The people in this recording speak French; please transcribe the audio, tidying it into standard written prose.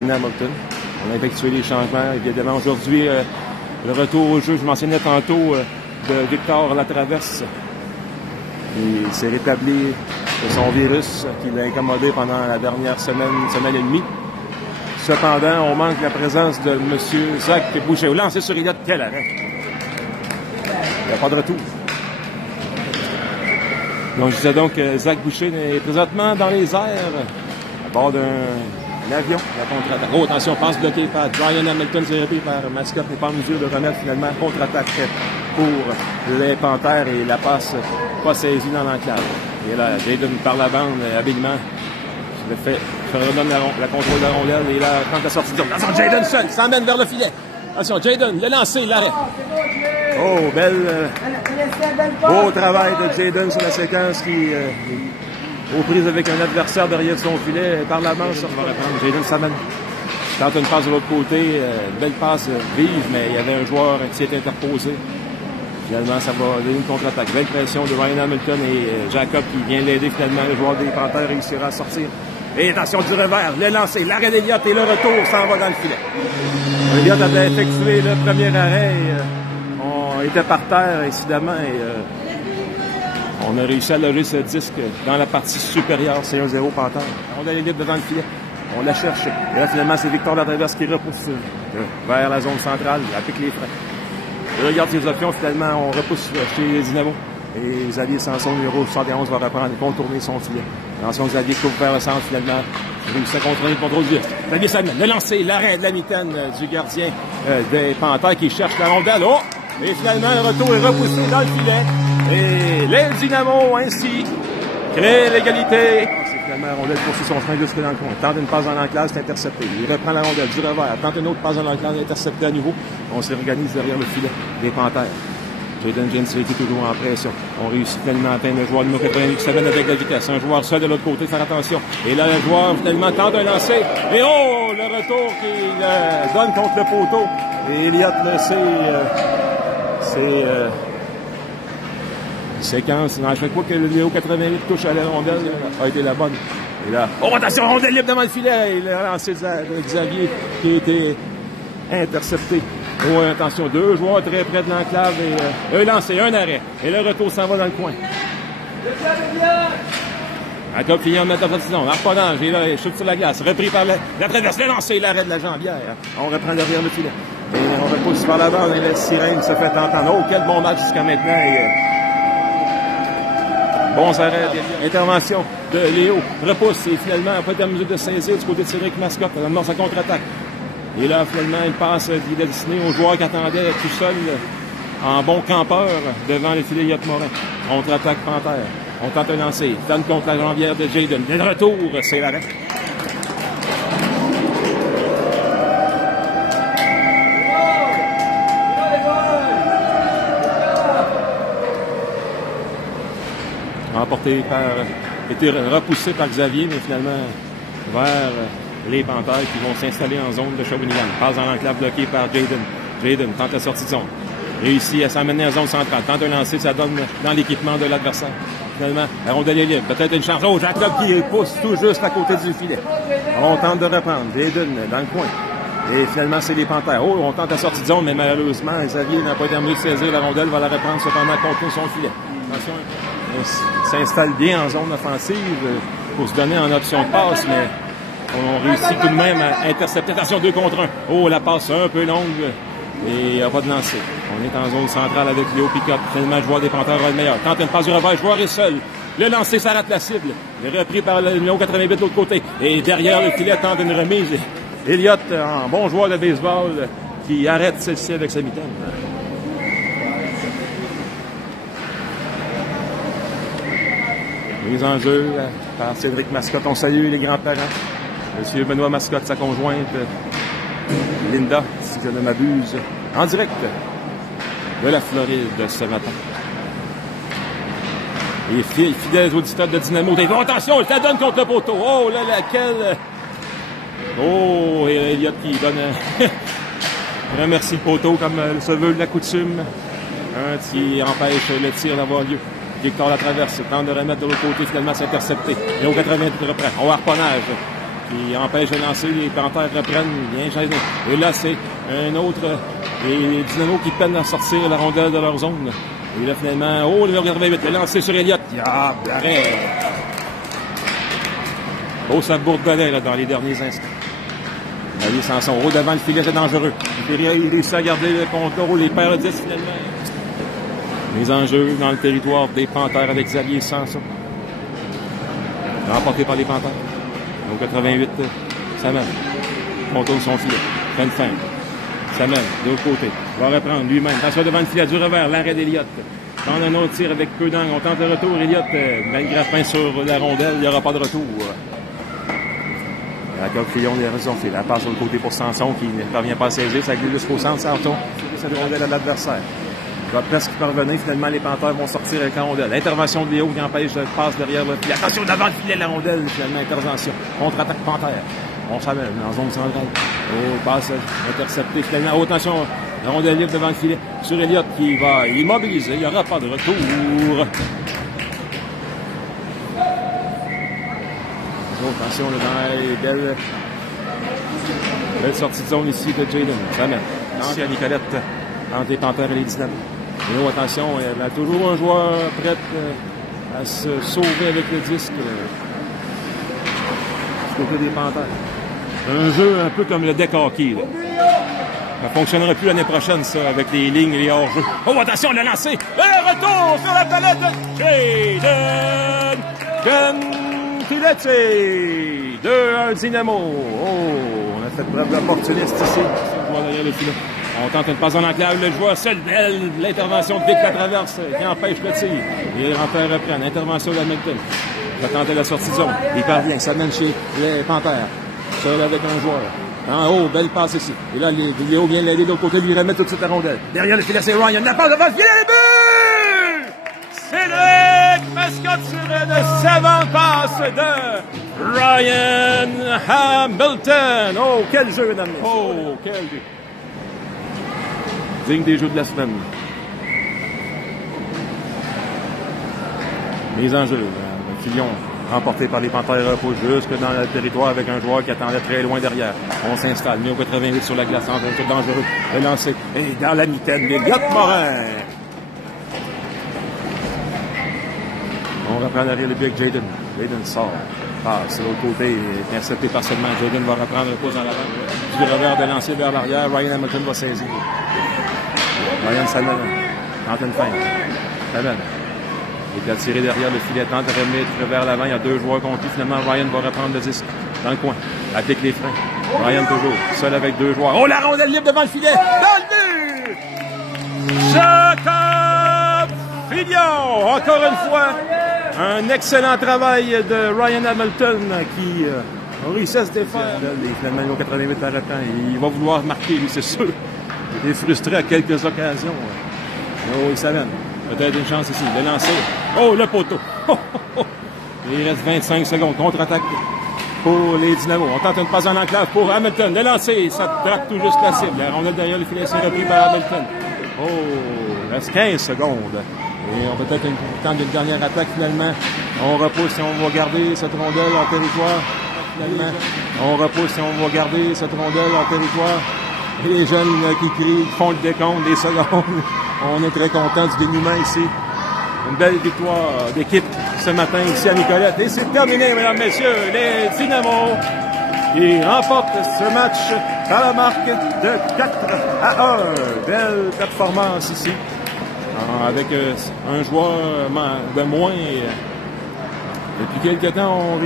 Hamilton. On a effectué les changements. Évidemment, aujourd'hui, le retour au jeu, je mentionnais tantôt, de Victor Latraverse. Il s'est rétabli de son virus qui l'a incommodé pendant la dernière semaine et demie. Cependant, on manque la présence de M. Zach Boucher. Lancé sur Elliott, quel arrêt! Il n'y a pas de retour. Donc, je disais donc que Zach Boucher est présentement dans les airs à bord d'un avion. La contre-attaque. Oh, attention, passe bloquée par Ryan Hamilton, c'est repris par Mascotte, n'est pas en mesure de remettre finalement contre-attaque pour les Panthères et la passe pas saisie dans l'enclave. Et là, Jayden par la bande, habilement, je le fais, je redonne la contrôle de la rondelle et là, quand la sortie de zone. Attention, Jayden seul, s'emmène vers le filet. Attention, Jayden, le lancer, l'arrêt. Oh, beau travail de Jayden sur la séquence qui aux prises avec un adversaire derrière son filet, par la manche, ça va reprendre. Jayden s'amène. Tente une passe de l'autre côté, belle passe vive, mais il y avait un joueur qui s'est interposé. Finalement, ça va donner une contre-attaque. Belle pression de Ryan Hamilton et Jacob qui vient l'aider finalement. Le joueur des Panthères réussira à sortir. Et attention du revers, le lancer, l'arrêt d'Elliott et le retour s'en va dans le filet. Elliott avait effectué le premier arrêt et on était par terre, incidemment, et on a réussi à loger ce disque dans la partie supérieure. C'est 1-0 Panthère. On a l'élite devant le filet. On la cherche. Et là, finalement, c'est Victor Latraverse qui repousse vers la zone centrale. Il applique les freins. Il regarde ses options. Finalement, on repousse chez Dynamo. Et Xavier Sanson, numéro 71, va reprendre et contourner son filet. Attention, Xavier coupe vers le centre, finalement. Il réussit à contrôler le contrôle du disque. Xavier Salman, le lancer, l'arrêt de la mitaine du gardien des Panthères qui cherche la rondelle. Oh! Et finalement, le retour est repoussé dans le filet. Et les Dynamo, ainsi, créent l'égalité. C'est finalement, la rondelle poursuit son chemin jusque dans le coin. Tente une passe dans l'enclave, c'est intercepté. Il reprend la rondelle du revers. Tente une autre passe dans l'enclave, intercepté à nouveau. On s'organise derrière le filet des Panthères. Jayden Gentry qui est toujours en pression. On réussit finalement à atteindre le joueur numéro 88 qui s'amène avec la vitesse. Un joueur seul de l'autre côté, faire attention. Et là, le joueur finalement tente un lancer. Et oh, le retour qu'il donne contre le poteau. Et Elliott, séquence. À chaque fois que le Léo 88 touche à la rondelle, a été la bonne. Et là, oh, attention, rondelle libre devant le filet. Il a lancé Xavier qui a été intercepté. Oh, attention, deux joueurs très près de l'enclave et un lancé, un arrêt. Et le retour s'en va dans le coin. Jacob Fillon met en position. Harponnage, et là, il chute sur la glace. Repris par la traverse, le lancé, l'arrêt de la jambière. On reprend derrière le filet. Et on repousse par la bande et la sirène se fait entendre. Oh, quel bon match jusqu'à maintenant. Bons arrêts, intervention de Léo. Repousse et finalement, pas de mesure de saisir du côté de Cédric Mascotte. On amorce sa contre-attaque. Et là, finalement, il passe il est destiné au joueur qui attendait tout seul en bon campeur devant le filet Elliott Morin. Contre-attaque Panthère. On tente un lancer. Donne contre la jambière de Jayden. Le retour, c'est l'arrêt. Été repoussé par Xavier, mais finalement vers les Panthères qui vont s'installer en zone de Shawinigan. Passe dans l'enclave bloquée par Jayden. Jayden tente la sortie de zone. Réussit à s'emmener en zone centrale. Tente un lancer, ça donne dans l'équipement de l'adversaire. Finalement, la rondelle est libre. Peut-être une chance. Oh, Jacob qui pousse tout juste à côté du filet. On tente de reprendre. Jayden dans le coin. Et finalement, c'est les Panthères. Oh, on tente la sortie de zone, mais malheureusement, Xavier n'a pas terminé de saisir la rondelle. Va la reprendre cependant contre son filet. Attention, on s'installe bien en zone offensive pour se donner en option de passe, mais on réussit tout de même à intercepter. Attention, 2 contre 1. Oh, la passe un peu longue et il n'y a pas de lancer. On est en zone centrale avec Léo Picotte. Finalement, le joueur des Panthères va être meilleur. Tente une passe du revers, le joueur est seul. Le lancer, ça rate la cible. Il est repris par le numéro 88 de l'autre côté. Et derrière le filet, tente une remise. Elliott, un bon joueur de baseball, qui arrête celle-ci avec sa mitaine. Mise en jeu par Cédric Mascotte. On salue les grands-parents. Monsieur Benoît Mascotte, sa conjointe, Linda, si je ne m'abuse, en direct de la Floride ce matin. Et fidèles auditeurs de Dynamo. Oh, attention, il te donne contre le poteau. Oh, là, laquelle... Oh, et Elliott qui donne remercie le poteau comme se veut de la coutume. Qui empêche le tir d'avoir lieu. Victor Latraverse tente de remettre de l'autre côté, finalement c'est intercepté. Et au 88 reprend. On harponnage. qui empêche de lancer. Les Panthères reprennent bien gênés. Et là, c'est un autre. Les Dynamos qui peinent à sortir la rondelle de leur zone. Et là, finalement, oh, le numéro 88, le lancé sur Elliott. Ah, arrêt. Oh, ça bourdonnait là, dans les derniers instants. Allez, Sanson, au devant le filet, c'est dangereux. Il réussit à garder le contrôle, les perd 10 finalement. Les enjeux dans le territoire des Panthères avec Xavier Sanson. Remporté par les Panthères. Au 88, Saman. Contourne son filet. Fin. Saman, de l'autre côté. Va reprendre lui-même. Attention devant le filet du revers. L'arrêt d'Elliott. Tente un autre tir avec peu d'angle. On tente le retour. Elliott, malgré fin sur la rondelle, il n'y aura pas de retour. La Coquillon des raisons. La passe sur le côté pour Sanson qui ne parvient pas à saisir. Ça glisse jusqu'au centre. Sanson. C'est la rondelle à l'adversaire. Il va presque parvenir. Finalement, les Panthères vont sortir avec la rondelle. Intervention de Léo qui empêche de passe derrière le filet. Attention devant le filet, la rondelle. Finalement, intervention. Contre-attaque Panthère. On s'amène en zone centrale. Oh, passe intercepté. Finalement, oh, attention. La rondelle libre devant le filet. Sur Elliott qui va immobiliser. Il n'y aura pas de retour. Oh, attention, là, dans belle sortie de zone ici de Jaden. Ça mène. Ici à Nicolette. Entre les Panthères et les Dynamos. Et oh, attention, il y a toujours un joueur prêt à se sauver avec le disque du côté des Panthères. Un jeu un peu comme le deck hockey. Là. Ça ne fonctionnera plus l'année prochaine, ça, avec les lignes et les hors-jeux. Oh, attention, le lancer! Le retour sur la palette de Jaden Gentilezzi! 2-1 Dynamo. Oh, on a fait preuve d'opportuniste ici. Derrière le filet. On tente une passe en enclave, le joueur seul, belle l'intervention de Vic la traverse qui empêche le tir. Les Panthères reprennent, intervention d'Hamilton. Il va tenter la sortie de zone. Il parvient, ça mène chez les Panthères. Seul avec un joueur. En haut, belle passe ici. Et là, Léo vient l'aider de l'autre côté, lui remet tout de suite la rondelle. Derrière le filet, c'est Ryan. La passe devant le filet, le but! Cédric Mascotte sur une savante passe de Ryan Hamilton. Oh, quel jeu, mesdames. Oh, quel but. Digne des jeux de la semaine. Les enjeux. Fillon remporté par les Panthères repousse jusque dans le territoire avec un joueur qui attendait très loin derrière. On s'installe. Numéro 88 sur la glace. Un tour dangereux. Le lancer. Et dans la mitaine, Elliott Morin. On reprend derrière le but avec Jaden. Jaden sort. Passe de l'autre côté. Intercepté par seulement. Jaden va reprendre le pouce en avant. Du revers de lancer vers l'arrière. Ryan Hamilton va saisir. Ryan Salmon, tente une feinte. Salmon. Il est attiré derrière le filet, tente de remettre vers l'avant. Il y a deux joueurs contre lui. Finalement, Ryan va reprendre le disque dans le coin. Applique les freins. Ryan toujours, seul avec deux joueurs. Oh, la rondelle libre devant le filet! Dans le but! Jacob Fillon! Encore une fois, un excellent travail de Ryan Hamilton qui a réussi à se défaire. Et finalement, il va 88 à reprend. Il va vouloir marquer, lui, c'est sûr. Il est frustré à quelques occasions. Oh, il s'amène. Peut-être une chance ici. Le lancer. Oh, le poteau. Il reste 25 secondes. Contre-attaque pour les Dynamos. On tente une passe en enclave pour Hamilton. Le lancer. Ça traque tout juste la cible. La rondelle derrière le filet est repris par Hamilton. Oh, il reste 15 secondes. Et on peut-être tenter une dernière attaque finalement. On repousse et on va garder cette rondelle en territoire. Finalement, on repousse et on va garder cette rondelle en territoire. Et les jeunes qui crient, qui font le décompte des secondes. On est très contents du dénouement ici. Une belle victoire d'équipe ce matin ici à Nicolette. Et c'est terminé, mesdames, messieurs. Les Dynamos qui remportent ce match à la marque de 4-1. Belle performance ici. Avec un joueur de moins. Depuis quelques temps, on